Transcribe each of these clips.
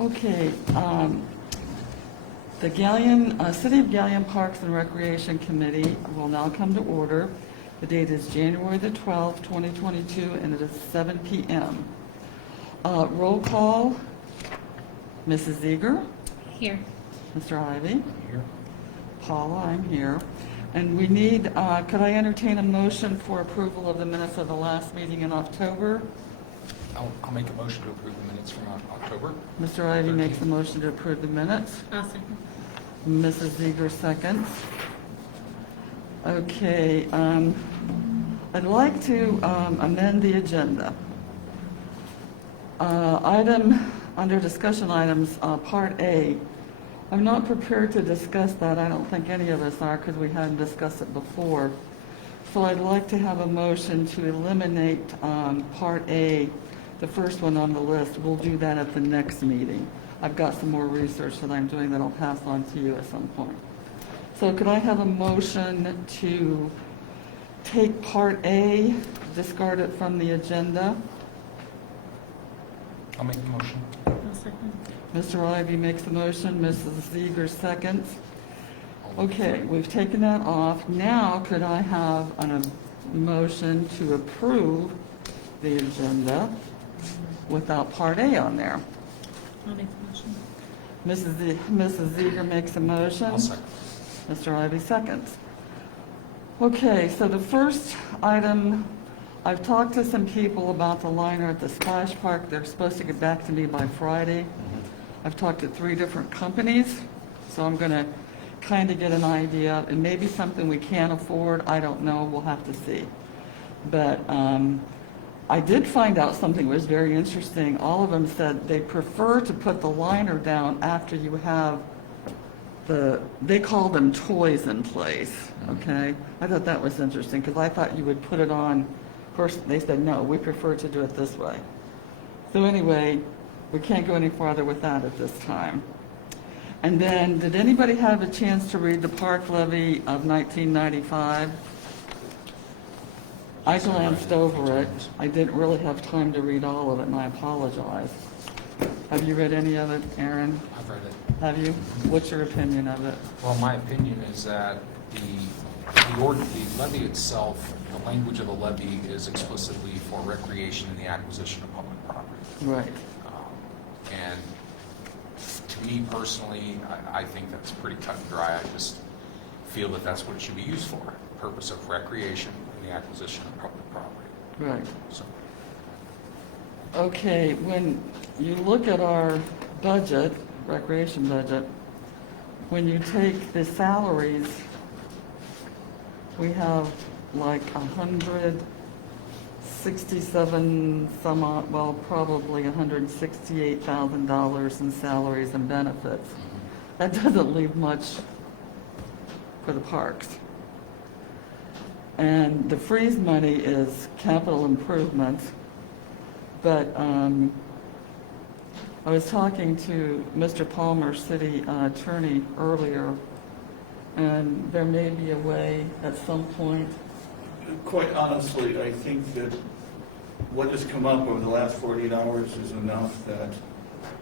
Okay, the Galleon, City of Galleon Parks and Recreation Committee will now come to order. The date is January the 12th, 2022, and it is 7 p.m. Roll call, Mrs. Eager, Here. Mr. Ivy, Here. Paula, I'm here. And we need, could I entertain a motion for approval of the minutes of the last meeting in October? I'll make a motion to approve the minutes from October. Mr. Ivy makes a motion to approve the minutes. I'll second. Mrs. Eager seconds. Okay, I'd like to amend the agenda. Item, under discussion items, Part A. I'm not prepared to discuss that. I don't think any of us are because we hadn't discussed it before. So I'd like to have a motion to eliminate Part A, the first one on the list. We'll do that at the next meeting. I've got some more research that I'm doing that I'll pass on to you at some point. So could I have a motion to take Part A, discard it from the agenda? I'll make the motion. I'll second. Mr. Ivy makes a motion, Mrs. Eager seconds. Okay, we've taken that off. Now could I have a motion to approve the agenda without Part A on there? I'll make the motion. Mrs. Eager makes a motion. I'll second. Mr. Ivy seconds. Okay, so the first item, I've talked to some people about the liner at the Splash Park. They're supposed to get back to me by Friday. I've talked to 3 different companies, so I'm going to kind of get an idea. It may be something we can't afford. I don't know. We'll have to see. But I did find out something that was very interesting. All of them said they prefer to put the liner down after you have they call them toys in place, okay? I thought that was interesting because I thought you would put it on first. They said, no, we prefer to do it this way. So anyway, we can't go any farther with that at this time. And then, did anybody have a chance to read the park levy of 1995? I glanced over it. I didn't really have time to read all of it, and I apologize. Have you read any of it, Aaron? I've read it. Have you? What's your opinion of it? Well, my opinion is that the levy itself, the language of the levy is explicitly for recreation and the acquisition of public property. Right. And to me personally, I think that's pretty cut and dry. I just feel that that's what it should be used for, purpose of recreation and the acquisition of public property. Right. So, Okay, when you look at our budget, recreation budget, when you take the salaries, we have like 167 some odd, well, probably $168,000 in salaries and benefits. That doesn't leave much for the parks. And the freeze money is capital improvements. But I was talking to Mr. Palmer, city attorney, earlier, and there may be a way at some point. Quite honestly, I think that what has come up over the last 48 hours is enough that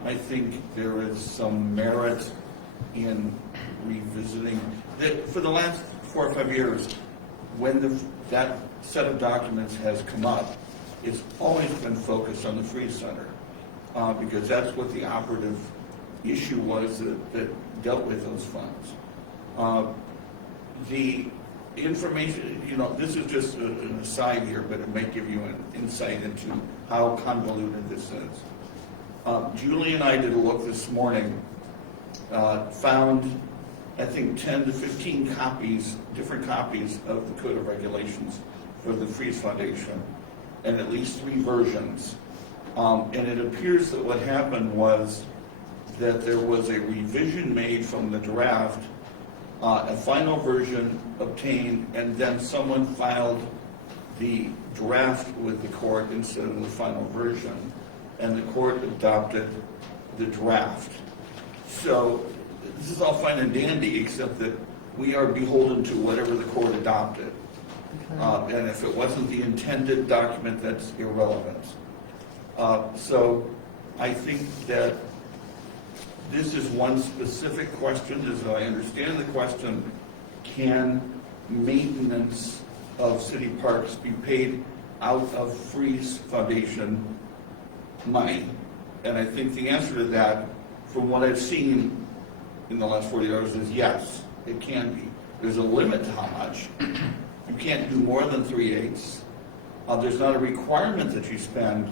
I think there is some merit in revisiting. For the last 4 or 5 years, when that set of documents has come up, it's always been focused on the Freeze Center because that's what the operative issue was that dealt with those funds. The information, this is just an aside here, but it may give you an insight into how convoluted this is. Julie and I did a look this morning, found, I think, 10 to 15 copies, different copies of the Code of Regulations for the Freeze Foundation, and at least 3 versions. And it appears that what happened was that there was a revision made from the draft, a final version obtained, and then someone filed the draft with the court instead of the final version, and the court adopted the draft. So this is all fine and dandy, except that we are beholden to whatever the court adopted. And if it wasn't the intended document, that's irrelevant. So I think that This is one specific question, as I understand the question, can maintenance of city parks be paid out of Freeze Foundation money? And I think the answer to that, from what I've seen in the last 40 hours, is yes, it can be. There's a limit to how much. You can't do more than 3/8. There's not a requirement that you spend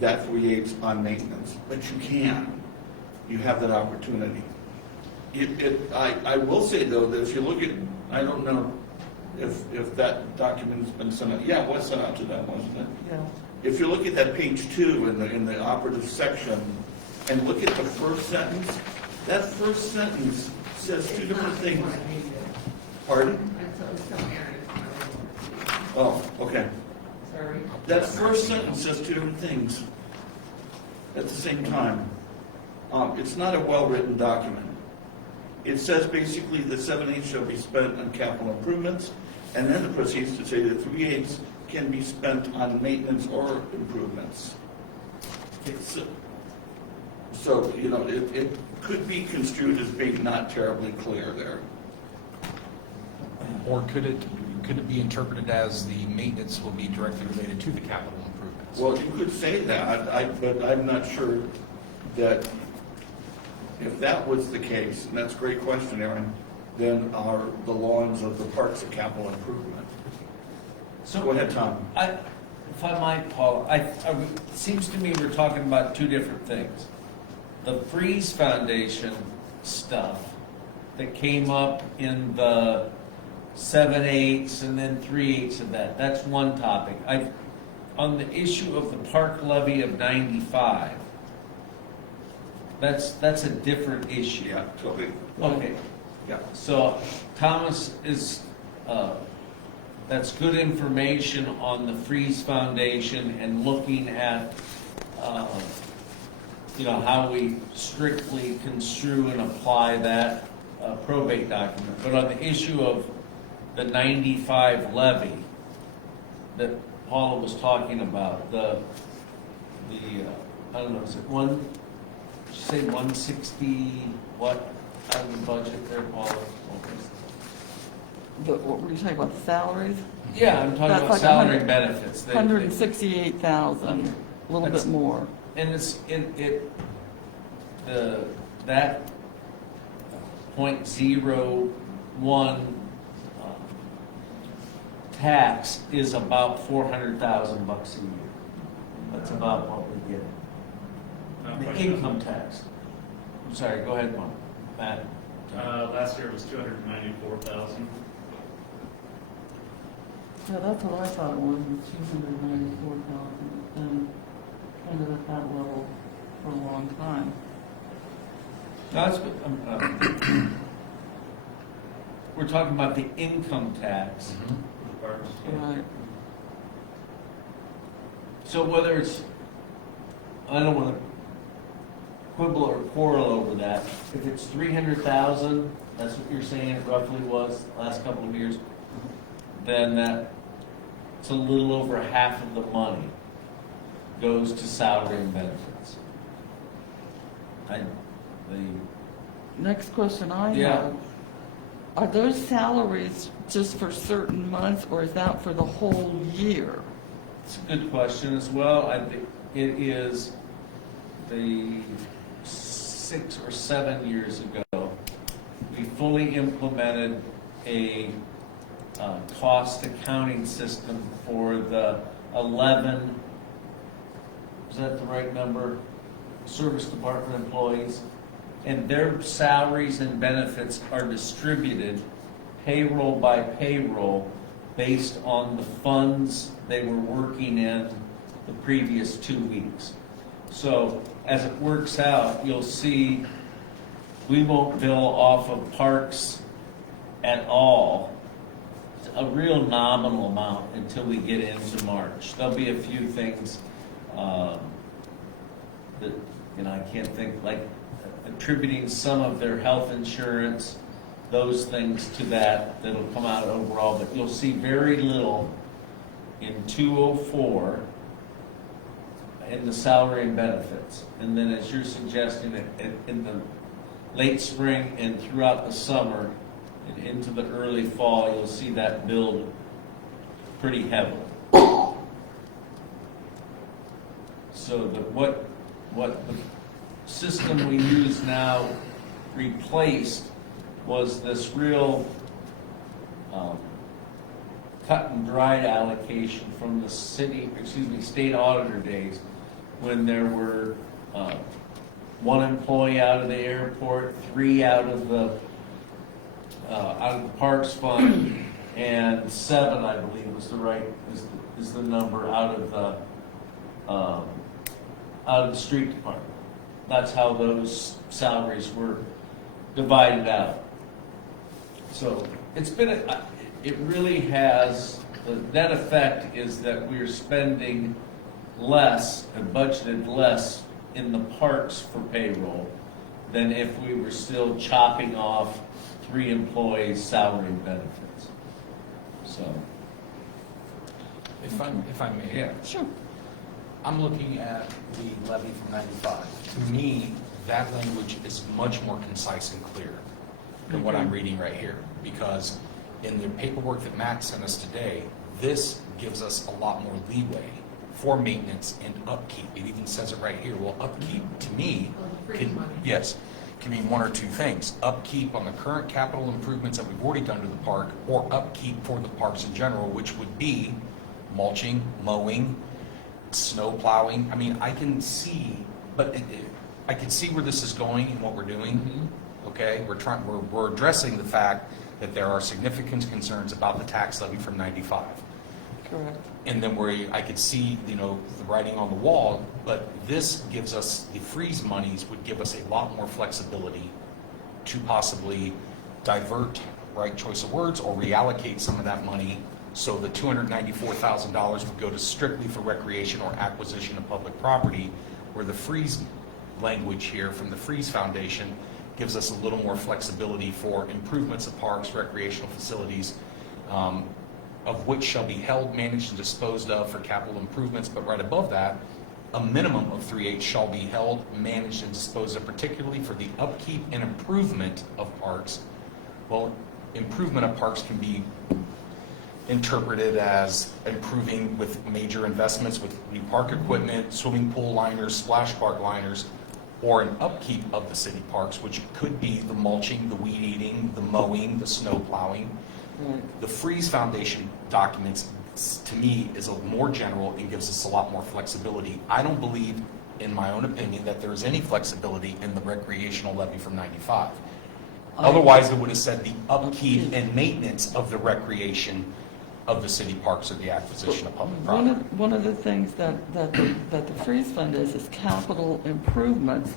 that 3/8 on maintenance, but you can. You have that opportunity. I will say, though, that if you look at, I don't know if that document's been sent out. Yeah, it was sent out to them, wasn't it? Yeah. If you look at that page 2 in the operative section, and look at the first sentence, that first sentence says two different things. Pardon? Oh, okay. Sorry. That first sentence says two different things at the same time. It's not a well-written document. It says basically that 7/8 shall be spent on capital improvements, and then it proceeds to say that 3/8 can be spent on maintenance or improvements. So, you know, it could be construed as being not terribly clear there. Or could it be interpreted as the maintenance will be directly related to the capital improvements? Well, you could say that, but I'm not sure that if that was the case, and that's a great question, Aaron, then are the lawns of the parks a capital improvement? Go ahead, Tom. If I might, Paul, it seems to me we're talking about two different things. The Freeze Foundation stuff that came up in the 7/8 and then 3/8 of that, that's one topic. On the issue of the park levy of 95, that's a different issue. Yeah, totally. Okay, Yeah. so Thomas is, that's good information on the Freeze Foundation and looking at, how we strictly construe and apply that probate document. But on the issue of the 95 levy that Paula was talking about, the I don't know, is it did you say 160, what, out of the budget there, Paula? What were you talking about, the salaries? Yeah, I'm talking That's about like salary and benefits. 168,000, a little That's- bit more. And that .01 tax is about $400,000 a year. That's about what we get. The income tax. I'm sorry, go ahead, Matt. Last year it was 294,000. Yeah, that's what I thought it was 294,000. It's been kind of at that level for a long time. No, that's, we're talking about the income tax. For the parks. Right. So whether it's, I don't want to quibble or quarrel over that. If it's 300,000, that's what you're saying it roughly was last couple of years, then it's a little over half of the money goes to salary and benefits. Next question I Yeah. have, are those salaries just for certain months, or is that for the whole year? It's a good question as well. I think it is the 6 or 7 years ago, we fully implemented a cost accounting system for the 11, is that the right number? Service department employees. And their salaries and benefits are distributed payroll by payroll based on the funds they were working in the previous 2 weeks. So as it works out, you'll see we won't bill off of parks at all, a real nominal amount until we get into March. There'll be a few things that, I can't think, like attributing some of their health insurance, those things to that'll come out overall, but you'll see very little in 204 in the salary and benefits. And then as you're suggesting, in the late spring and throughout the summer and into the early fall, you'll see that build pretty heavily. So what the system we use now replaced was this real cut and dried allocation from the state auditor days, when there were one employee out of the airport, 3 out of the Parks Fund, and 7, I believe, was is the number out of the street department. That's how those salaries were divided out. So it's been, it really has, the net effect is that we're spending less and budgeted less in the parks for payroll than if we were still chopping off 3 employees' salary and benefits. So, If I may. yeah. Sure. I'm looking at the levy from 95. To me, that language is much more concise and clear than what I'm reading right here. Because in the paperwork that Matt sent us today, this gives us a lot more leeway for maintenance and upkeep. It even says it right here. Well, upkeep, to me, can mean 1 or 2 things. Upkeep on the current capital improvements that we've already done to the park, or upkeep for the parks in general, which would be mulching, mowing, snow plowing. I mean, I can see, I can see where this is going and what we're doing. Okay, we're addressing the fact that there are significant concerns about the tax levy from 95. Correct. And then I could see, the writing on the wall, but this gives us, the freeze monies would give us a lot more flexibility to possibly divert, right choice of words, or reallocate some of that money. So the $294,000 would go to strictly for recreation or acquisition of public property, where the freeze language here from the Freeze Foundation gives us a little more flexibility for improvements of parks, recreational facilities, of which shall be held, managed, and disposed of for capital improvements. But right above that, a minimum of 3/8 shall be held, managed, and disposed of, particularly for the upkeep and improvement of parks. Well, improvement of parks can be interpreted as improving with major investments with new park equipment, swimming pool liners, splash park liners, or an upkeep of the city parks, which could be the mulching, the weed eating, the mowing, the snow plowing. Right. The Freeze Foundation documents, to me, is a more general and gives us a lot more flexibility. I don't believe, in my own opinion, that there is any flexibility in the recreational levy from 95. Otherwise, it would have said the upkeep and maintenance of the recreation of the city parks or the acquisition of public property. One of the things that the Freeze Fund is capital improvements.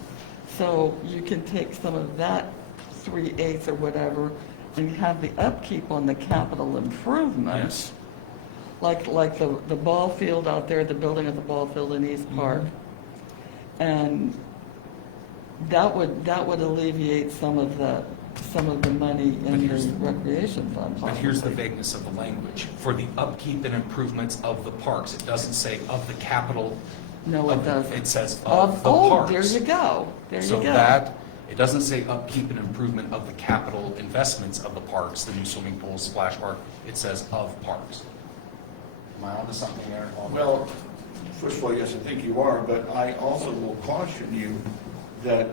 So you can take some of that 3/8 or whatever and have the upkeep on the capital improvements. Like the ball field out there, the building of the ball field in East Park. And that would alleviate some of the money in the recreation fund. But here's the possibly. vagueness of the language. For the upkeep and improvements of the parks, it doesn't say of the capital. No, it doesn't. It says of the Oh, parks. there you go. There you So go. that, it doesn't say upkeep and improvement of the capital investments of the parks, the new swimming pools, splash park. It says of parks. Am I onto something there? Well, first of all, yes, I think you are, but I also will caution you that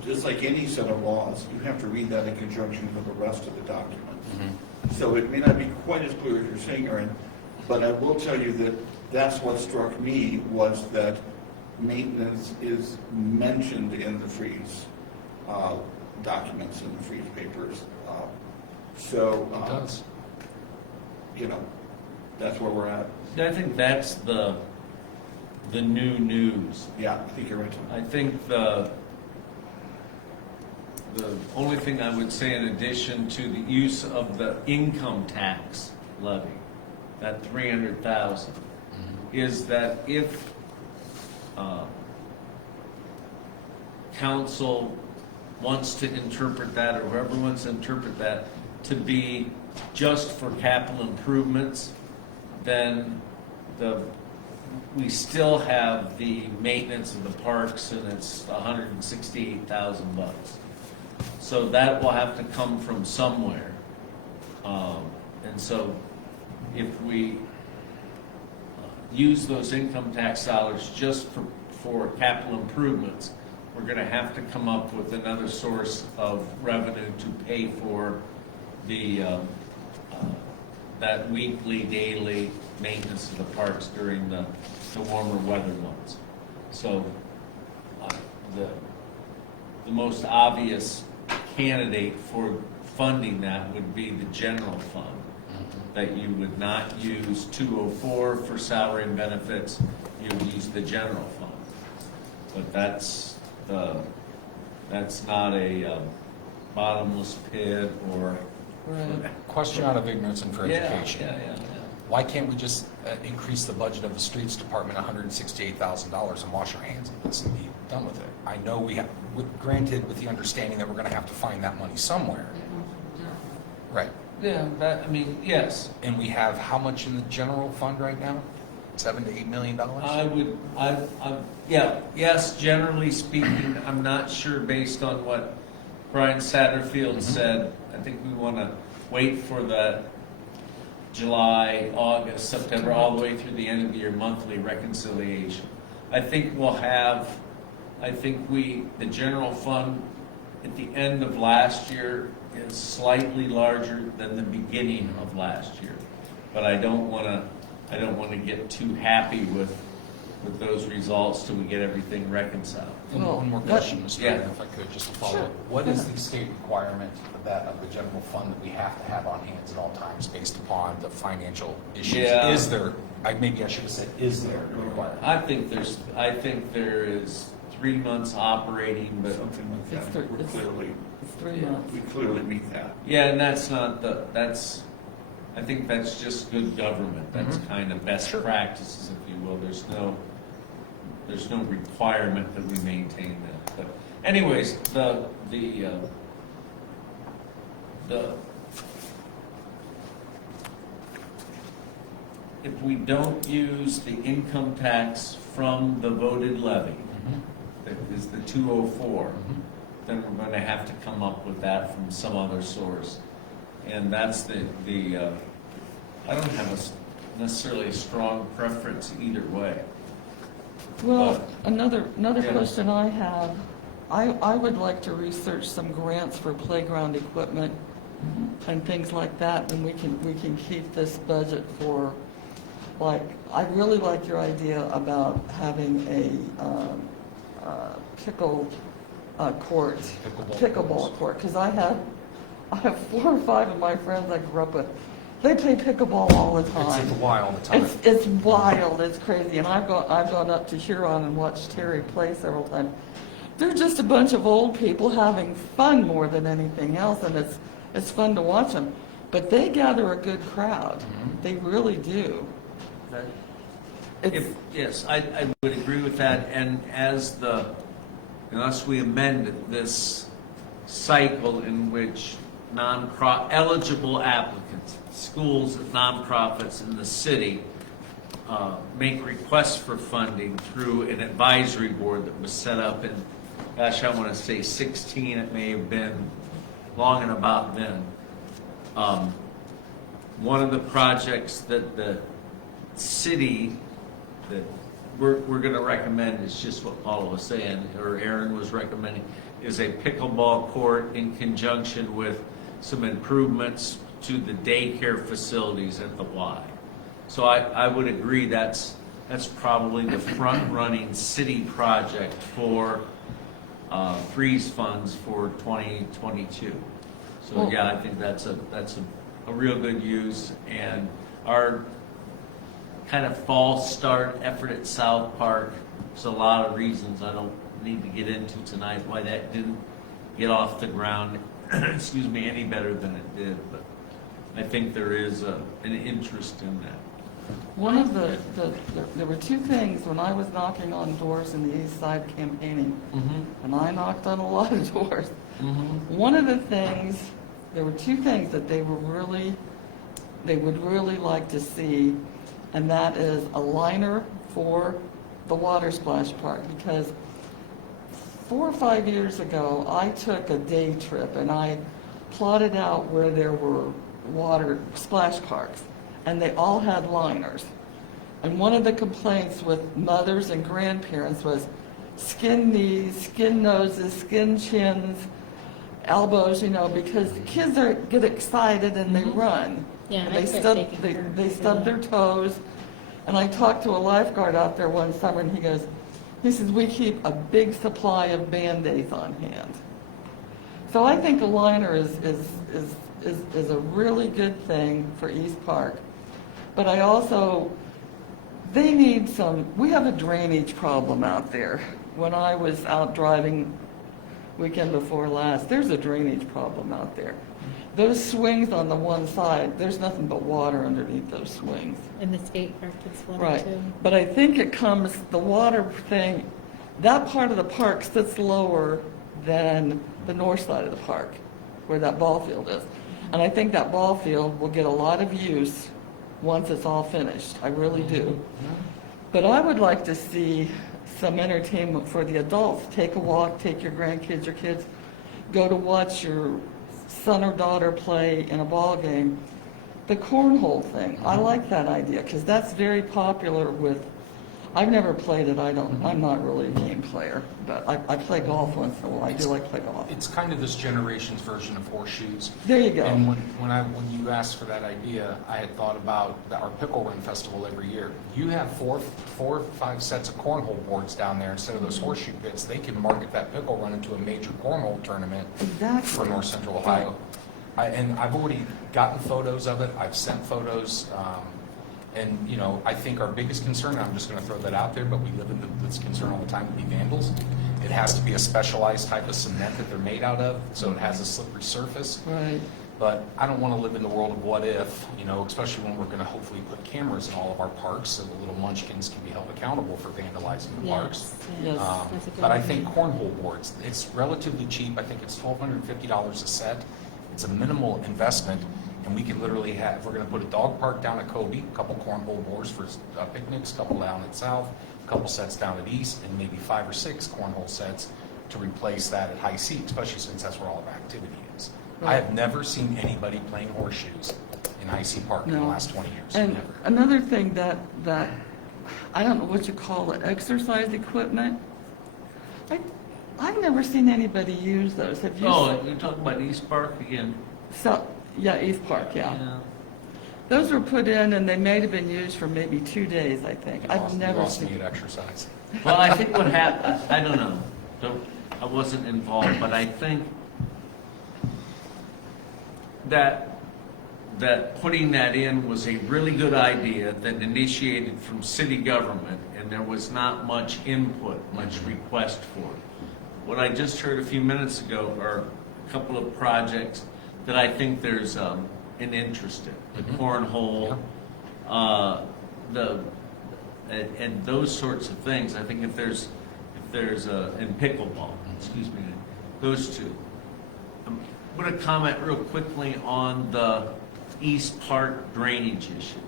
just like any set of laws, you have to read that in conjunction with the rest of the documents. So it may not be quite as clear as you're saying, Aaron, but I will tell you that that's what struck me, was that maintenance is mentioned in the freeze documents, in the freeze papers. So, It does. that's where we're at. I think that's the new news. Yeah, I think you're right. I think the only thing I would say in addition to the use of the income tax levy, that 300,000, is that if council wants to interpret that, or whoever wants to interpret that to be just for capital improvements, then the we still have the maintenance of the parks, and it's $168,000. So that will have to come from somewhere. And so if we use those income tax dollars just for capital improvements, we're gonna have to come up with another source of revenue to pay for the, that weekly, daily maintenance of the parks during the warmer weather months. So, the most obvious candidate for funding that would be the general fund, that you would not use 204 for salary and benefits, you would use the general fund. But that's not a bottomless pit or. Right. Question out of ignorance and for education. Yeah. Why can't we just increase the budget of the streets department $168,000 and wash our hands of this and be done with it? I know we have, granted with the understanding that we're going to have to find that money somewhere. Right. Yeah, I mean, yes. And we have how much in the general fund right now? $7 to $8 million? Yes, generally speaking, I'm not sure based on what Brian Satterfield said. I think we want to wait for the July, August, September, all the way through the end of the year monthly reconciliation. I think the general fund at the end of last year is slightly larger than the beginning of last year. But I don't want to get too happy with those results till we get everything reconciled. And Well, one more question, Mr. Yeah. Mayor, if I could, just to follow Sure. up. What is the state requirement of the general fund that we have to have on hands at all times based upon the financial issues? Yeah. Is there, maybe I should have said, is there a requirement? I think there is 3 months operating, but Something like It's that. thir- We're it's- clearly, It's 3 Yeah. months. we clearly meet that. yeah, and that's not I think that's just good government. That's kind of best practices, if you will. There's no requirement that we maintain that. But anyways, if we don't use the income tax from the voted levy, that is the 204, then we're going to have to come up with that from some other source. And that's I don't have necessarily a strong preference either way. Well, another Yeah. question I have, I would like to research some grants for playground equipment and things like that, and we can keep this budget for, like, I really like your idea about having a pickleball court, because I have 4 or 5 of my friends I grew up with. They play pickleball all the time. It's wild, the time. It's wild, it's crazy, and I've gone up to Huron and watched Terry play several times. They're just a bunch of old people having fun more than anything else, and it's fun to watch them. But they gather a good crowd. They really do. It's, Yes, I would agree with that, and unless we amend this cycle in which eligible applicants, schools, nonprofits in the city, make requests for funding through an advisory board that was set up in, gosh, I want to say 16, it may have been long and about then. One of the projects that the city that we're going to recommend is just what Paula was saying, or Aaron was recommending, is a pickleball court in conjunction with some improvements to the daycare facilities at the Y. So I would agree that's probably the front-running city project for freeze funds for 2022. So Well- yeah, I think that's a real good use, and our kind of false start effort at South Park, there's a lot of reasons I don't need to get into tonight why that didn't get off the ground, excuse me, any better than it did, but I think there is an interest in that. one of there were 2 things when I was knocking on doors in the East Side campaigning, and I knocked on a lot of doors. One of the things, there were 2 things that they would really like to see, and that is a liner for the water splash park, because 4 or 5 years ago, I took a day trip and I plotted out where there were water splash parks, and they all had liners. And one of the complaints with mothers and grandparents was skin knees, skin noses, skin chins, elbows, you know, because the kids get excited and they run. Yeah, And I they quit stub, taking they, turns they to do stub that. their toes. And I talked to a lifeguard out there one summer, and he says, we keep a big supply of Band-Aids on hand. So I think a liner is a really good thing for East Park. But I also, they need we have a drainage problem out there. When I was out driving weekend before last, there's a drainage problem out there. Those swings on the one side, there's nothing but water underneath those swings. And the skate park gets flooded Right, too. but I think the water thing, that part of the park sits lower than the north side of the park, where that ball field is. And I think that ball field will get a lot of use once it's all finished, I really do. But I would like to see some entertainment for the adults. Take a walk, take your grandkids or kids, go to watch your son or daughter play in a ball game. The cornhole thing, I like that idea, because that's very popular with, I've never played it, I'm not really a game player, but I play golf once in a while, I do like to play golf. It's kind of this generation's version of horseshoes. There you go. And when you asked for that idea, I had thought about our Pickle Run Festival every year. You have four or five sets of cornhole boards down there instead of those horseshoe pits. They can market that Pickle Run into a major cornhole tournament Exactly. for North Central Ohio. And I've already gotten photos of it. I've sent photos. And, you know, I think our biggest concern, and I'm just going to throw that out there, but we live in this concern all the time, would be vandals. It has to be a specialized type of cement that they're made out of, so it has a slippery surface. Right. But I don't want to live in the world of what if, you know, especially when we're going to hopefully put cameras in all of our parks so the little munchkins can be held accountable for vandalizing the parks. Yes, Yes. that's a good But I idea. think cornhole boards, it's relatively cheap. I think it's $1,250 a set. It's a minimal investment, and we could literally have, we're going to put a dog park down at Kobe, a couple cornhole boards for picnics, a couple down at South, a couple sets down at East, and maybe 5 or 6 cornhole sets to replace that at High C, especially since that's where all of our activity is. I have never seen anybody playing horseshoes in High C Park in the No. last 20 years. And Never. another thing that, I don't know what you call it, exercise equipment, I've never seen anybody use those. Have you? Oh, you're talking about East Park again? So, yeah, East Park, yeah. Those were put in and they may have been used for maybe 2 days, I think. I've You never lost me seen. at exercise. Well, I think what happened, I don't know, I wasn't involved, but I think that putting that in was a really good idea that initiated from city government, and there was not much input, much request for it. What I just heard a few minutes ago are a couple of projects that I think there's an interest in. The cornhole, and those sorts of things. I think if there's and pickleball, excuse me, those two. I'm going to comment real quickly on the East Park drainage issue.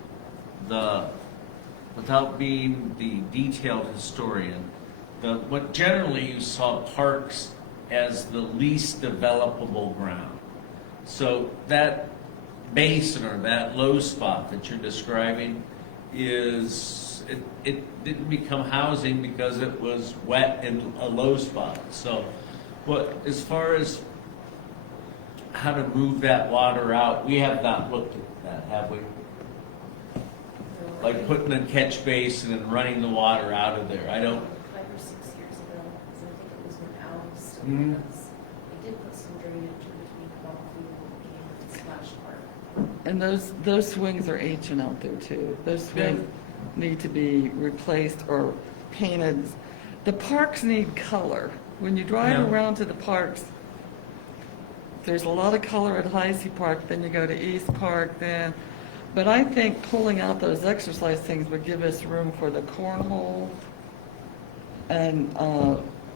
Without being the detailed historian, what generally you saw parks as the least developable ground. So that basin or that low spot that you're describing it didn't become housing because it was wet in a low spot. So as far as how to move that water out, we have not looked at that, have we? Like putting a catch basin and running the water out of there. I don't, 5 or 6 years ago, because I think it was when Alex still Mhm. was. They did put some drainage in between ball field and splash park. And those swings are ancient out there too. Those swings need to be replaced or painted. The parks need color. When you drive Yeah. around to the parks, there's a lot of color at High C Park, then you go to East Park, but I think pulling out those exercise things would give us room for the cornhole. And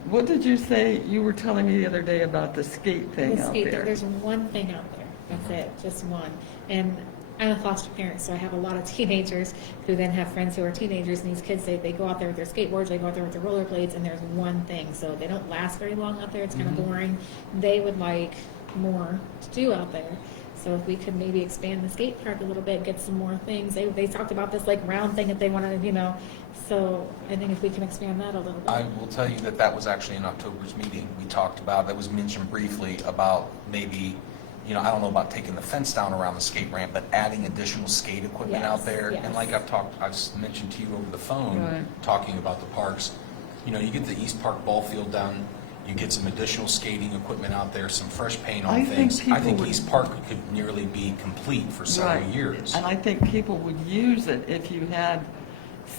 what did you say? You were telling me the other day about the skate thing The out skate, there. there's one thing out there. That's it, just one. And I'm a foster parent, so I have a lot of teenagers who then have friends who are teenagers, and these kids, they go out there with their skateboards, they go out there with their rollerblades, and there's one thing, so they don't last very long out there, it's kind of boring. They would like more to do out there. So if we could maybe expand the skate park a little bit, get some more things. They talked about this like round thing that they wanted, so I think if we can expand that a little bit. I will tell you that that was actually in October's meeting. We talked about, that was mentioned briefly about maybe, I don't know about taking the fence down around the skate ramp, but adding additional skate equipment out Yes, there. yes. And like I've mentioned to you over the phone, Right. talking about the parks, you get the East Park ball field done, you get some additional skating equipment out there, some fresh paint on I think things. I people think would- East Park could nearly be complete for several Right. years. And I think people would use it if you had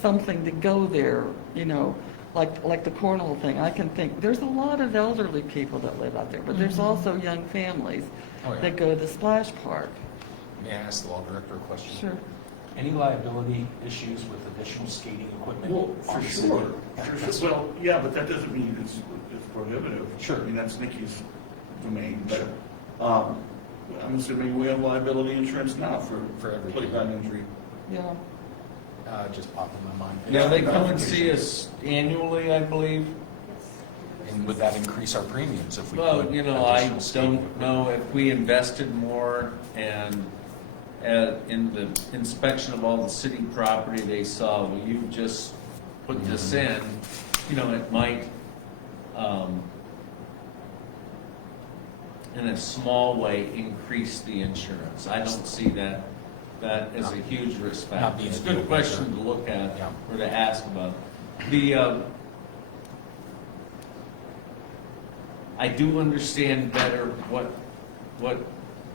something to go there, like the cornhole thing. I can think, there's a lot of elderly people that live out there, but there's also young families Oh, yeah. that go to the splash park. May I ask the law director a question? Sure. Any liability issues with additional skating equipment? Well, on for the city? sure. Well, yeah, but that doesn't mean it's prohibitive. Sure. I mean, that's Nikki's domain, but, I'm assuming we have liability insurance now For everything. playground injury. Yeah. Just popped in my mind. Now, they come and see us annually, I believe. And would that increase our premiums if we Well, put I additional skating don't equipment? know if we invested more and in the inspection of all the city property, they saw, well, you just put this in, it might, in a small way, increase the insurance. I don't see that as a huge risk Not factor. being It's a a deal good question breaker. to look at Yeah. or to ask about. I do understand better what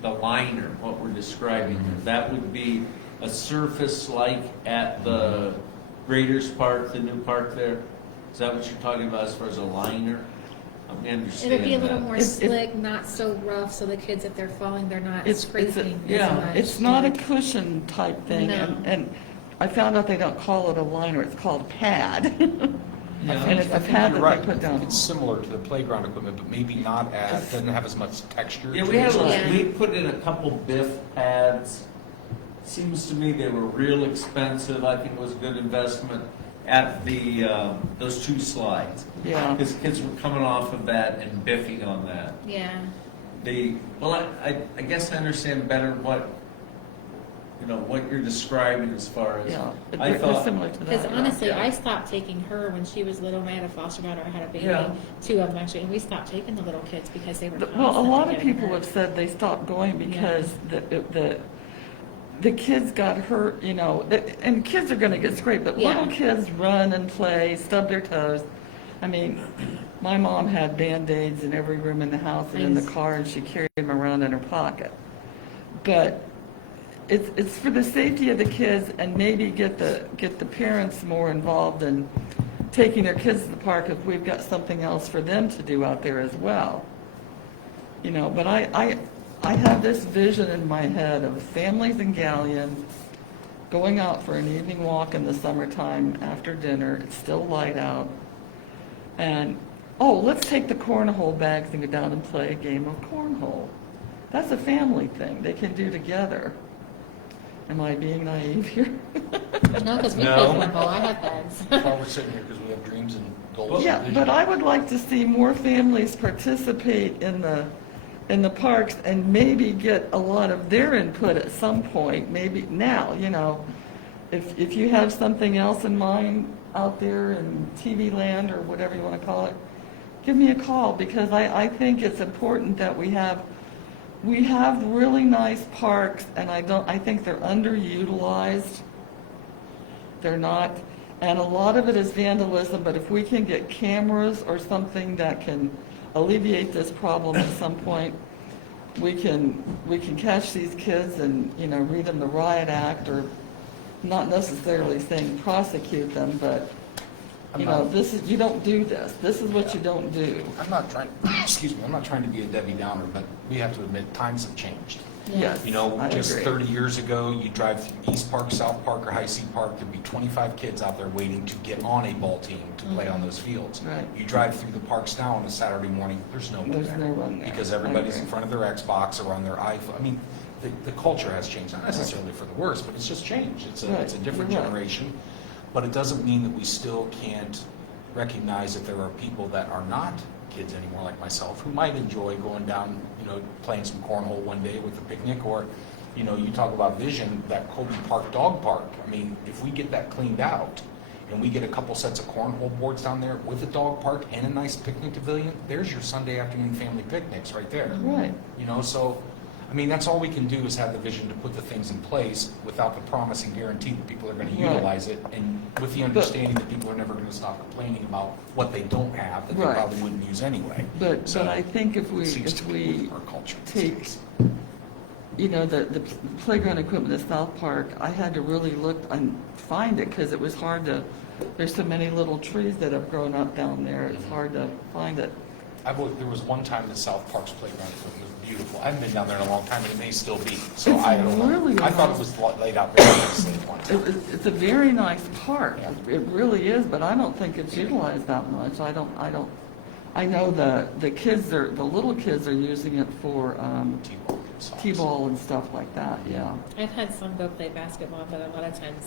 the liner, what we're describing here. That would be a surface like at the Raiders Park, the new park there. Is that what you're talking about as far as a liner? I understand It'll be a little that. more It's- slick, not so rough, so the kids, if they're falling, they're not It's a, scraping as yeah, much. it's not a Yeah. cushion type thing. No. And I found out they don't call it a liner, it's called a pad. Yeah. And it's I a think pad you're that right. they put down. It's similar to the playground equipment, but maybe not as, doesn't have as much texture. Yeah, to we had, it. Yeah. we put in a couple Biff pads. Seems to me they were real expensive. I think it was a good investment at those two slides. Yeah. Because kids were coming off of that and biffing on that. Yeah. I guess I understand better what you're describing as far as, Yeah, I they're thought, similar to that. Because yeah. honestly, I stopped taking her when she was little. I had a foster daughter, I had a baby, Yeah. 2 of them actually, and we stopped taking the little kids because they were Well, a constantly lot of getting people hurt. have said they stopped going because the kids got hurt, and kids are gonna get scraped, but Yeah. little kids run and play, stub their toes. I mean, my mom had Band-Aids in every room in the house and in the Nice. car, and she carried them around in her pocket. But it's for the safety of the kids, and maybe get the parents more involved in taking their kids to the park if we've got something else for them to do out there as well. But I have this vision in my head of families in Galleon going out for an evening walk in the summertime after dinner. It's still light out. And, let's take the cornhole bags and go down and play a game of cornhole. That's a family thing they can do together. Am I being naive here? No, because we No. play cornhole, I have bags. That's why we're sitting here, because we have dreams and goals. Yeah, and but vision. I would like to see more families participate in the parks and maybe get a lot of their input at some point, maybe now, if you have something else in mind out there in TV land or whatever you want to call it, give me a call, because I think it's important that we have really nice parks, and I think they're underutilized. They're not, and a lot of it is vandalism, but if we can get cameras or something that can alleviate this problem at some point, we can catch these kids and, read them the riot act, or not necessarily saying prosecute them, but I'm You know, not- this is, you don't do this. This is what you don't do. I'm not trying, excuse me, I'm not trying to be a Debbie Downer, but we have to admit, times have changed. Yes. You know, I just agree. 30 years ago, you drive through East Park, South Park, or High C Park, there'd be 25 kids out there waiting to get on a ball team to play on those fields. Right. You drive through the parks now on a Saturday morning, there's no one There's there. no one there. Because I everybody's in agree. front of their Xbox or on their iPhone. I mean, the culture has changed, not necessarily for the worse, but it's just changed. It's a Right. different You're right. generation. But it doesn't mean that we still can't recognize that there are people that are not kids anymore, like myself, who might enjoy going down, you know, playing some cornhole one day with a picnic, or, you know, you talk about vision, that Colby Park Dog Park. I mean, if we get that cleaned out and we get a couple sets of cornhole boards down there with a dog park and a nice picnic pavilion, there's your Sunday afternoon family picnics right there. Right. You know, so, I mean, that's all we can do is have the vision to put the things in place without the promise and guarantee that people are going to Right. utilize it, and with the understanding that people are never going to stop complaining about what they don't have that they Right. probably wouldn't use anyway. But So, I think if we, it seems to if be we our culture these take, days. you know, the playground equipment at South Park, I had to really look and find it because it was hard to, there's so many little trees that have grown up down there. It's hard to find it. There was one time that South Park's playground equipment was beautiful. I haven't been down there in a long time, and it may still be, so It's I don't know. really I thought it nice. was laid out very nicely at one time. It's a very nice park. Yeah. It really is, but I don't think it's utilized that much. I know the kids are, the little kids are using it for, T-ball and soccer. T-ball and stuff like that, yeah. I've had some go play basketball, but a lot of times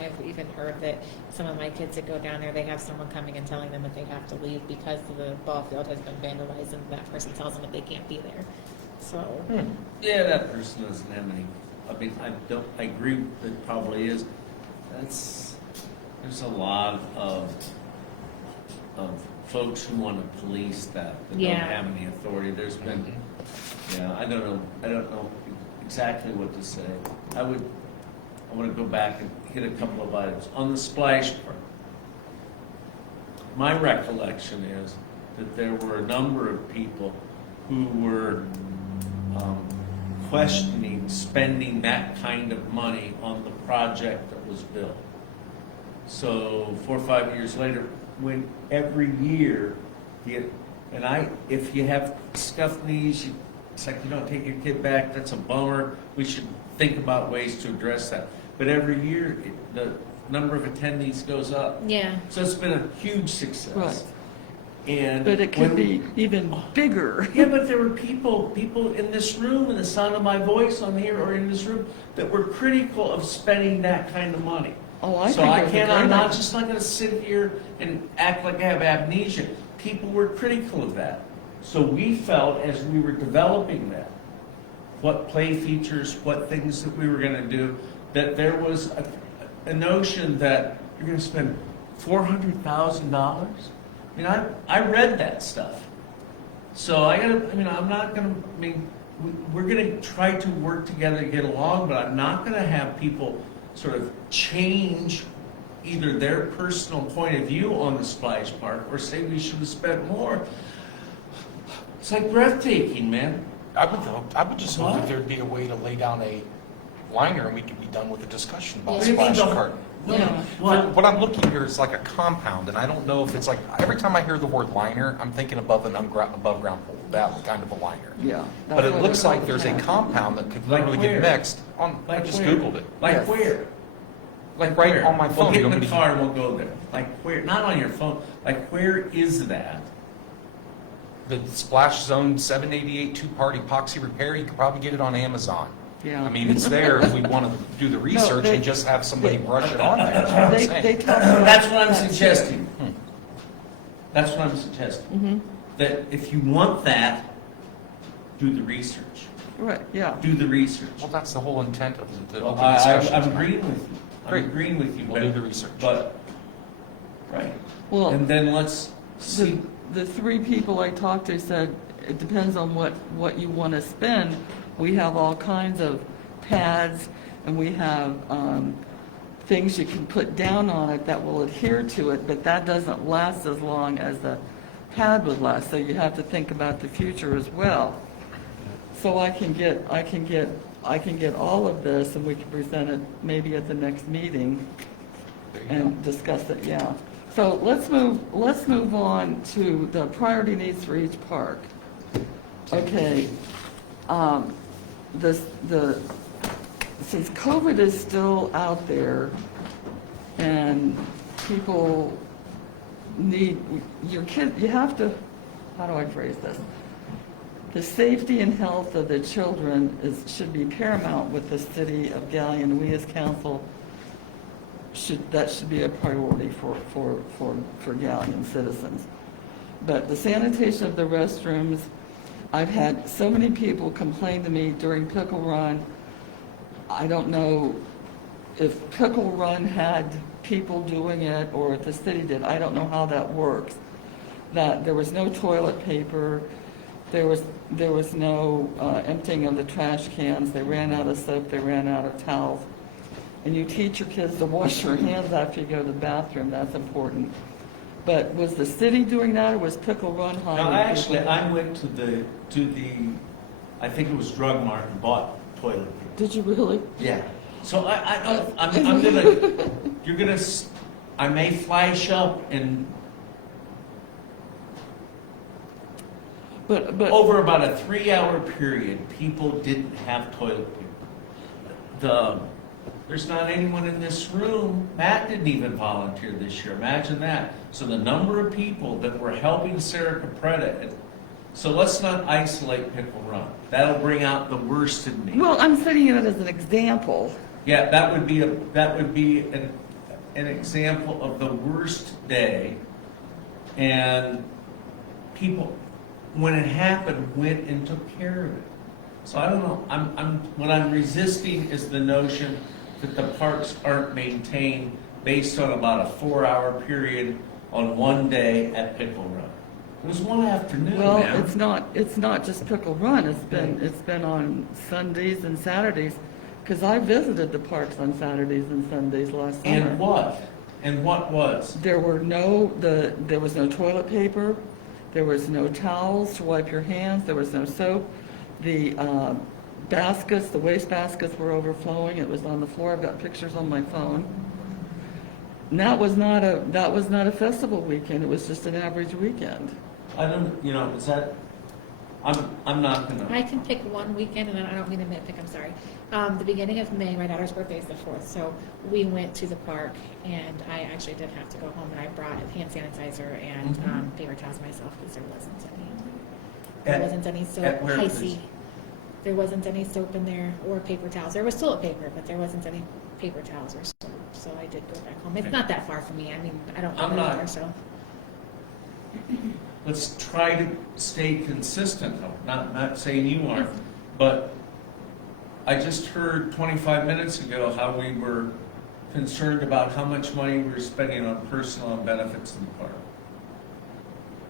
I've even heard that some of my kids that go down there, they have someone coming and telling them that they have to leave because the ball field has been vandalized, and that person tells them that they can't be there. So, Yeah, that person doesn't have any, I mean, I agree that it probably is. There's a lot of folks who want to police that don't Yeah. have any authority. There's been, yeah, I don't know exactly what to say. I want to go back and hit a couple of items. On the splash park, my recollection is that there were a number of people who were questioning spending that kind of money on the project that was built. So 4 or 5 years later, when every year, if you have scuffed knees, it's like you don't take your kid back, that's a bummer. We should think about ways to address that. But every year, the number of attendees goes up. yeah. So it's been a huge success. Right. And But it could when- be even bigger. Yeah, but there were people in this room, in the sound of my voice on here, or in this room, that were critical of spending that kind of money. Oh, I So think I it was a can't, great I'm not idea. just not gonna sit here and act like I have amnesia. People were critical of that. So we felt, as we were developing that, what play features, what things that we were gonna do, that there was a notion that you're gonna spend $400,000? I mean, I read that stuff. So we're gonna try to work together to get along, but I'm not gonna have people sort of change either their personal point of view on the splash park or say we should have spent more. It's like breathtaking, man. I would just hope What? that there'd be a way to lay down a liner and we could be done with the discussion about What do you mean splash the- carton. Yeah. What I'm looking here is like a compound, and I don't know if it's like, every time I hear the word liner, I'm thinking above ground pool, that kind of a liner. Yeah. But that's it what looks they're like called, there's a yeah. compound that could Like literally where? get mixed on, I Like just where? Googled it. Like Yes. where? Like right Where? on my phone. We'll get You in want the me to- car and we'll go there. Like where? Not on your phone. Like where is that? The Splash Zone 788 two-part epoxy repair, you could probably get it on Amazon. Yeah. I mean, it's there if we want to do the research they- and just have somebody they- brush it on there. That's what I'm They saying. talk about That's what I'm that, too. suggesting. Hmm. That's what I'm suggesting. Mhm. That if you want that, do the research. Right, yeah. Do the research. Well, that's the whole intent of the Well, open I'm discussion. agreeing with you. I'm Great. agreeing with you. We'll do the research. But, right. Well, And then let's see. the three people I talked to said, it depends on what you want to spend. We have all kinds of pads, and we have things you can put down on it that will adhere to it, but that doesn't last as long as the pad would last, so you have to think about the future as well. So I can get all of this, and we can present it maybe at the next meeting There you go. and discuss it, yeah. So let's move on to the priority needs for each park. Okay, since COVID is still out there and people need, your kid, you have to, how do I phrase this? The safety and health of the children should be paramount with the city of Galion. We as council that should be a priority for Galion citizens. But the sanitation of the restrooms, I've had so many people complain to me during Pickle Run. I don't know if Pickle Run had people doing it or if the city did. I don't know how that works. That there was no toilet paper, there was no emptying of the trash cans. They ran out of soap, they ran out of towels. And you teach your kids to wash your hands after you go to the bathroom. That's important. But was the city doing that, or was Pickle Run hiring? No, actually, I went to the, I think it was Drug Mart and bought toilet paper. Did you really? Yeah. So I'm gonna, you're gonna, I may flash up and But over about a 3-hour period, people didn't have toilet paper. There's not anyone in this room, Matt didn't even volunteer this year, imagine that. So the number of people that were helping Sarah Capretta, so let's not isolate Pickle Run. That'll bring out the worst in me. well, I'm setting it as an example. Yeah, that would be an example of the worst day. And people, when it happened, went and took care of it. So I don't know, what I'm resisting is the notion that the parks aren't maintained based on about a 4-hour period on one day at Pickle Run. It was one afternoon, Well, man. it's not just Pickle Run. It's been on Sundays and Saturdays, because I visited the parks on Saturdays and Sundays last summer. And what? And what was? There was no toilet paper. There was no towels to wipe your hands. There was no soap. The baskets, the waste baskets were overflowing. It was on the floor. I've got pictures on my phone. And that was not a festival weekend. It was just an average weekend. I don't, is that, I'm not gonna. I can pick one weekend, and I don't mean to nitpick, I'm sorry. The beginning of May, my daughter's birthday is the 4th, so we went to the park, and I actually did have to go home, and I brought hand sanitizer and paper towels myself, because there wasn't any. There wasn't any soap, at where, Hi-C. please? There wasn't any soap in there, or paper towels. There was toilet paper, but there wasn't any paper towels or soap, so I did go back home. It's not that far from me, I mean, I don't I'm live not- there, so. Let's try to stay consistent, though. Not saying you aren't, but I just heard 25 minutes ago how we were concerned about how much money we were spending on personal and benefits in the park.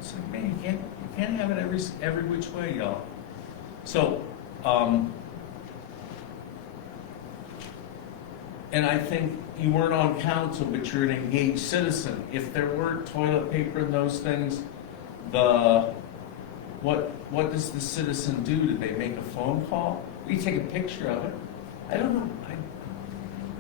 It's like, man, you can't have it every which way, y'all. So, and I think you weren't on council, but you're an engaged citizen. If there weren't toilet paper and those things, what does the citizen do? Do they make a phone call? We take a picture of it. I don't know.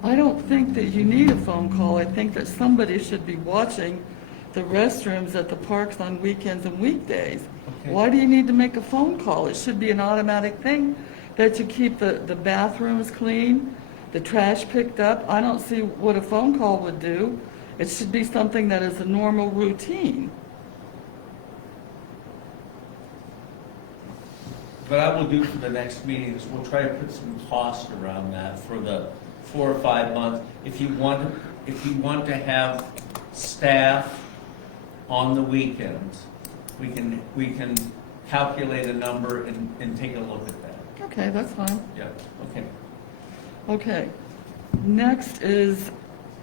I don't think that you need a phone call. I think that somebody should be watching the restrooms at the parks on weekends and weekdays. Okay. Why do you need to make a phone call? It should be an automatic thing that you keep the bathrooms clean, the trash picked up. I don't see what a phone call would do. It should be something that is a normal routine. What I will do for the next meeting is we'll try to put some cost around that for the 4 or 5 months. If you want to have staff on the weekends, we can calculate a number and take a look at that. Okay, that's fine. Yeah, okay. Okay. Next is,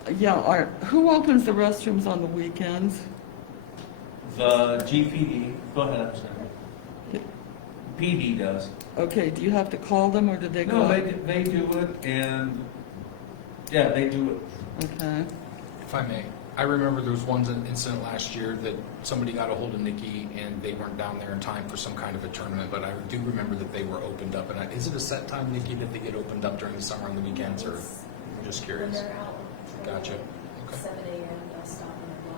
who opens the restrooms on the weekends? The GPD, go ahead, I'm sorry. PD does. Okay, do you have to call them, or did they go No, out? they do it, and, yeah, they do it. Okay. If I may, I remember there was one incident last year that somebody got a hold of Nikki and they weren't down there in time for some kind of a tournament, but I do remember that they were opened up. And is it a set time, Nikki, that they get opened up during the summer on the weekends, or? I'm just When curious. they're out. Gotcha. Okay. 7 a.m., they'll stop and they're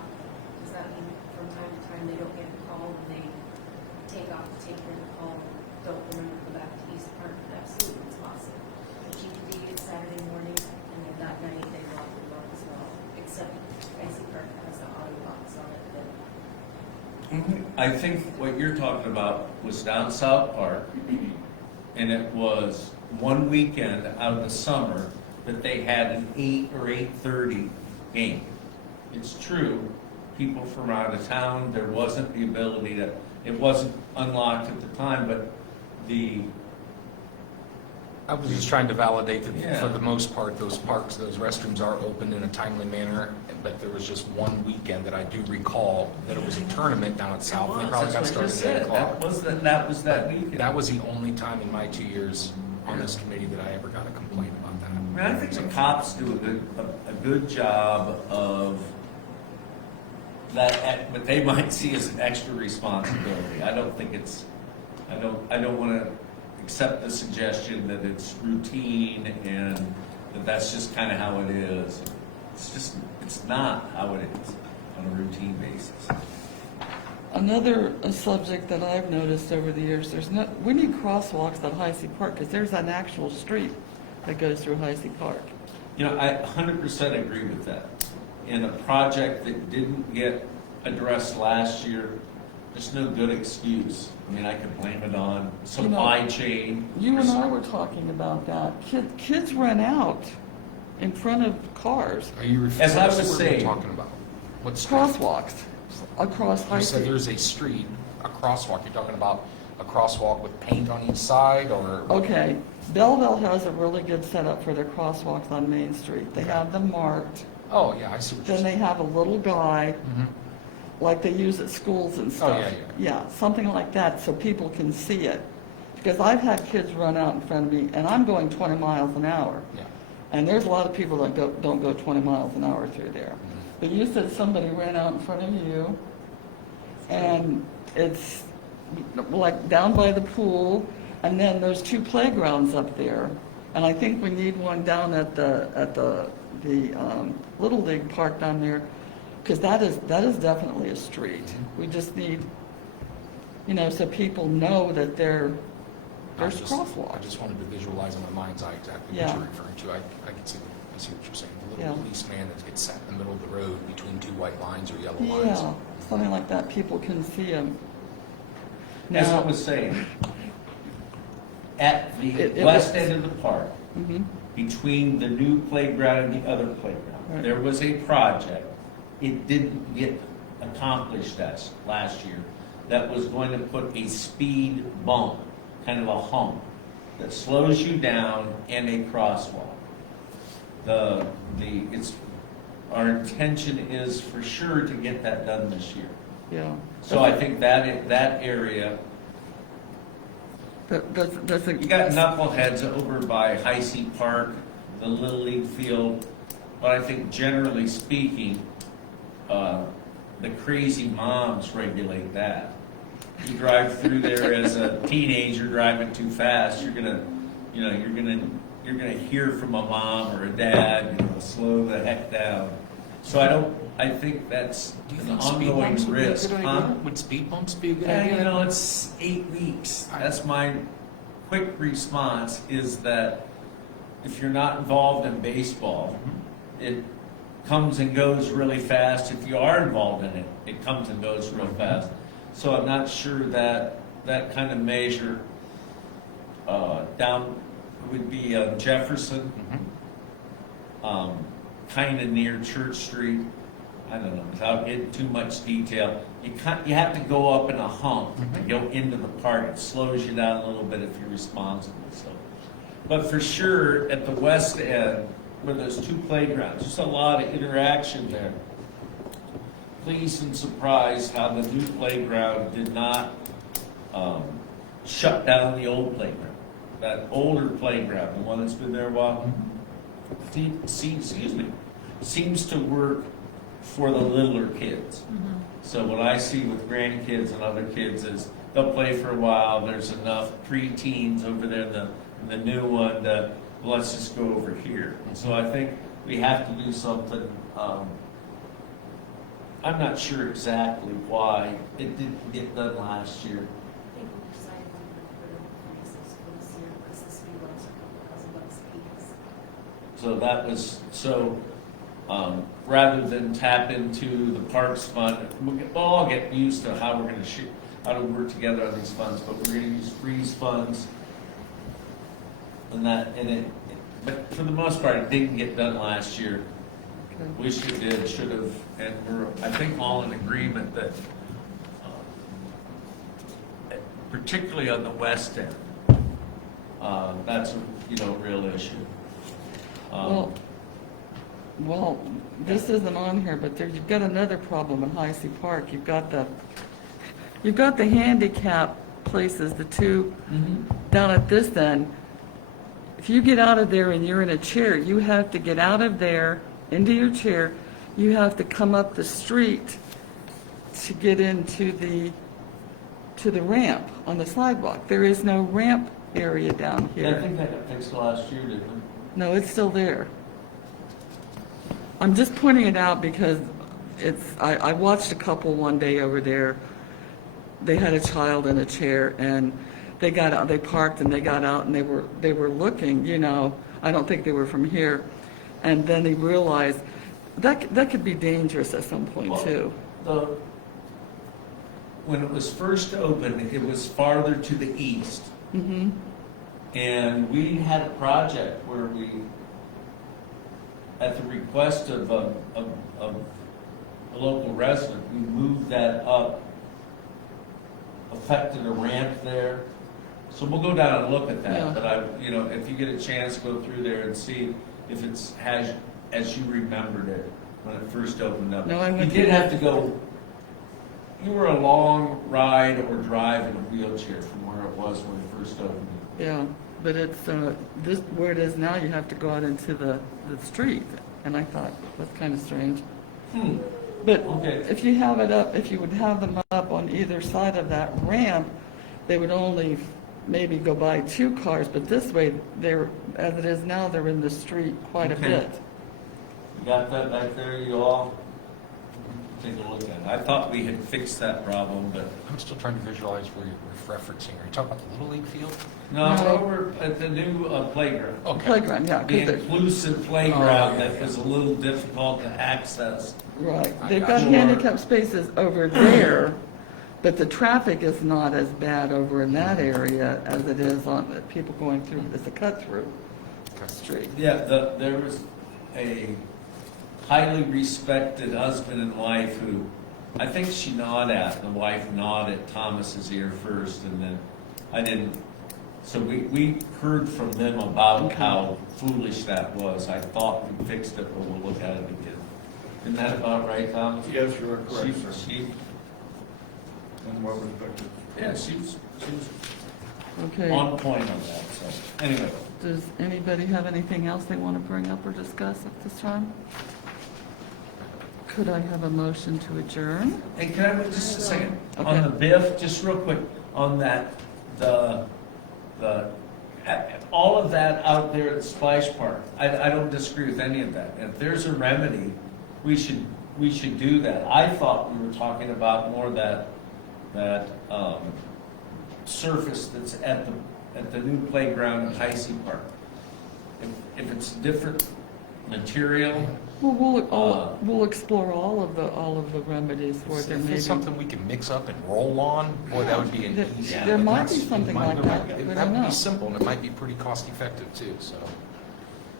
take off to take care of the call, don't remember to go back to East Park, absolutely, it's awesome. But you can do it Saturday morning, and then that night they lock the door as well, except Icy Park has the auto locks on it, but I think what you're talking about was down South Park, and it was one weekend out of the summer that they had an 8 or 8:30 game. It's true, people from out of town, there wasn't the ability to, it wasn't unlocked at the time, but I was just trying to validate that Yeah. for the most part, those parks, those restrooms are open in a timely manner, but there was just one weekend that I do recall that it was a tournament down at South. They probably got That's what I started just at 8 said. o'clock. That was that weekend. That was the only time in my 2 years on this committee that I ever got a complaint about that. I mean, I think the cops do a good job of that, what they might see as an extra responsibility. I don't think it's, I don't want to accept the suggestion that it's routine and that that's just kind of how it is. It's not how it is on a routine basis. Another subject that I've noticed over the years, we need crosswalks at High Park, because there's an actual street that goes through High Park. You know, I 100% agree with that. In a project that didn't get addressed last year, there's no good excuse. I mean, I could blame it on supply chain. You and I were talking about that. Kids run out in front of cars, Are you As I was what are we saying- talking about? What street? crosswalks across High You said Street. there's a street, a crosswalk. You're talking about a crosswalk with paint on each side, or? Okay, Belleville has a really good setup for their crosswalks on Main Street. They have them marked, Oh, yeah, I see what you're then they saying. have a little guy, Mhm. like they use at schools and stuff. yeah. Yeah, something like that, so people can see it. Because I've had kids run out in front of me, and I'm going 20 miles an hour. Yeah. And there's a lot of people that don't go 20 miles an hour through there. But you said somebody ran out in front of you, and it's like down by the pool, and then there's 2 playgrounds up there. And I think we need one down at the Little League Park down there, because that is definitely a street. We just need, so people know that there's I crosswalks. just wanted to visualize in my mind's eye exactly Yeah. what you're referring to. I can see, I see what you're saying. The little Yeah. policeman that gets set in the middle of the road between 2 white lines or yellow lines. Yeah, something like that, people can see them. As I Now, was saying, at the It west was- end of the park, mhm, between the new playground and the other playground, Right. there was a project. It didn't get accomplished last year. That was going to put a speed bump, kind of a hump, that slows you down and a crosswalk. Our intention is for sure to get that done this year. yeah. So I think that area, Does it? you got knuckleheads over by High Seat Park, the Little League field, but I think generally speaking, the crazy moms regulate that. You drive through there as a teenager driving too fast, you're gonna hear from a mom or a dad, slow the heck down. So I think that's Do you an think speed ongoing bumps would be a risk. good Huh? idea? Would speed bumps be a good And, idea? it's 8 weeks. That's my quick response, is that if you're not involved in baseball, it comes and goes really fast. If you are involved in it, it comes and goes real fast. So I'm not sure that that kind of measure down would be Jefferson, Mhm. kind of near Church Street. I don't know, without getting too much detail. You have to go up in a hump to go into the park. It slows you down a little bit if you're responsible. So, but for sure, at the west end, where there's 2 playgrounds, there's a lot of interaction there. Pleased and surprised how the new playground did not shut down the old playground. That older playground, the one that's been there a while, seems to work for the littler kids. So what I see with grandkids and other kids is they'll play for a while. There's enough preteens over there in the new one that let's just go over here. And so I think we have to do something. I'm not sure exactly why it didn't get done last year. So that was, rather than tap into the parks fund, we'll all get used to how we're gonna how to work together on these funds, but we're gonna use freeze funds. But for the most part, it didn't get done last year. Okay. Wish it did, should have, and we're, I think, all in agreement that, particularly on the west end, that's a, real issue. Well, this isn't on here, but you've got another problem in Heisey Park. You've got the handicap places, the two down at this end. If you get out of there and you're in a chair, you have to get out of there into your chair. You have to come up the street to get into the ramp on the sidewalk. There is no ramp area down Yeah, I here. think that got fixed last year, didn't it? No, it's still there. I'm just pointing it out because I watched a couple one day over there. They had a child in a chair and they got out, they parked and they got out and they were looking, I don't think they were from here. And then they realized that could be dangerous at some point too. When it was first opened, it was farther to the east. Mm-hmm. And we had a project where we, at the request of a local resident, we moved that up, affected a ramp there. So we'll go down and look at that, Yeah. but if you get a chance, go through there and see if it's as you remembered it when it first opened up. No, I You went did through- have to go, you were a long ride or drive in a wheelchair from where it was when it first opened. Yeah, but it's, this, where it is now, you have to go out into the street. And I thought, that's kind of strange. But Okay. if you have it up, if you would have them up on either side of that ramp, they would only maybe go by 2 cars, but this way, as it is now, they're in the street quite a Okay. bit. You got that back there, you all? Take a look at it. I thought we had fixed that problem, but I'm still trying to visualize where you're referencing. Are you talking about the Little League field? no, No. over at the new playground. Okay. Playground, yeah, The 'cause they're, inclusive playground Oh, yeah, that was a little difficult to access. right, I they've got got you. handicap spaces over there, but the traffic is not as bad over in that area as it is on, people going through, it's a cut-through street. Yeah, there was a highly respected husband and wife who, I think the wife gnawed at Thomas's ear first, and then I didn't. So we heard from them about how foolish that was. I thought we fixed it, but we'll look at it again. Isn't that about right, Thomas? Yes, you are correct, sir. She, And well respected. yeah, she was Okay. on point on that, so, anyway. Does anybody have anything else they want to bring up or discuss at this time? Could I have a motion to adjourn? Hey, can I, just a second, Okay. on the BIF, just real quick, on that, all of that out there at the splash park, I don't disagree with any of that. If there's a remedy, we should do that. I thought we were talking about more that surface that's at the new playground at Heisey Park. If it's different material, Well, we'll explore all of the remedies for it. There If may it's be, something we can mix up and roll on, boy, that would be an There- easy. there might that's- be something it might- like that. We That don't would know. be simple, and it might be pretty cost effective too, so.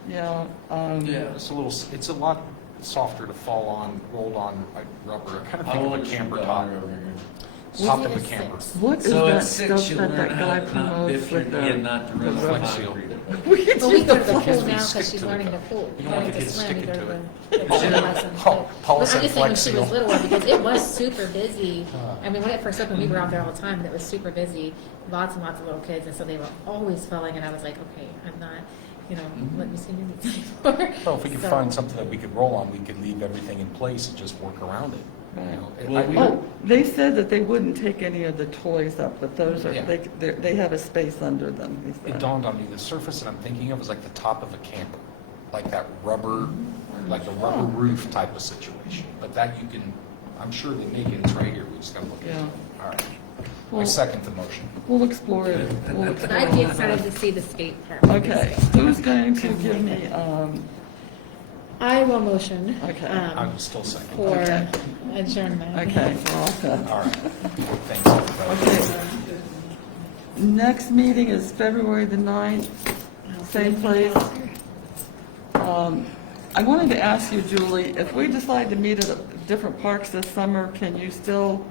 yeah, It's a lot softer to fall on, rolled on like rubber. I kind of how think old of a is your camper daughter top. over here? Top She of a is camper. 6. what is So that at 6, stuff you that learn that how guy to not promotes biff with your the? kid not to run the the rubber- Flex seal. concrete. We could But we use go the to the pool Kids, we now stick because she's to the learning cup. the pool. You don't want learning the to kids swim, sticking go to the it. swimming lessons. Paul But said I'm just saying when Flex she was Seal. little, because it was super busy. I mean, when it first opened, we were out there all the time, and it was super busy. Lots and lots of little kids, and so they were always falling, and I was like, okay, I'm not, let me see you anymore. Well, if we could So- find something that we could roll on, we could leave everything in place and just work around it. Well, we- Oh, they said that they wouldn't take any of the toys up, but those are, Yeah. they have a space under them, he It said. dawned on me, the surface that I'm thinking of is like the top of a camper, like that rubber, like a rubber roof type of situation. But that you can, I'm sure they make it, it's right here, we just gotta look at it. Yeah. All right. I second the motion. We'll explore it. We'll But explore I'd be it. excited to see the skate park. Okay, who's going to give me, I will motion. Okay. I'm still second. For Okay. adjournment. okay, we're all set. All right. Thanks, everybody. Okay. Next meeting is February the 9th, same place. I wanted to ask you, Julie, if we decide to meet at different parks this summer, can you still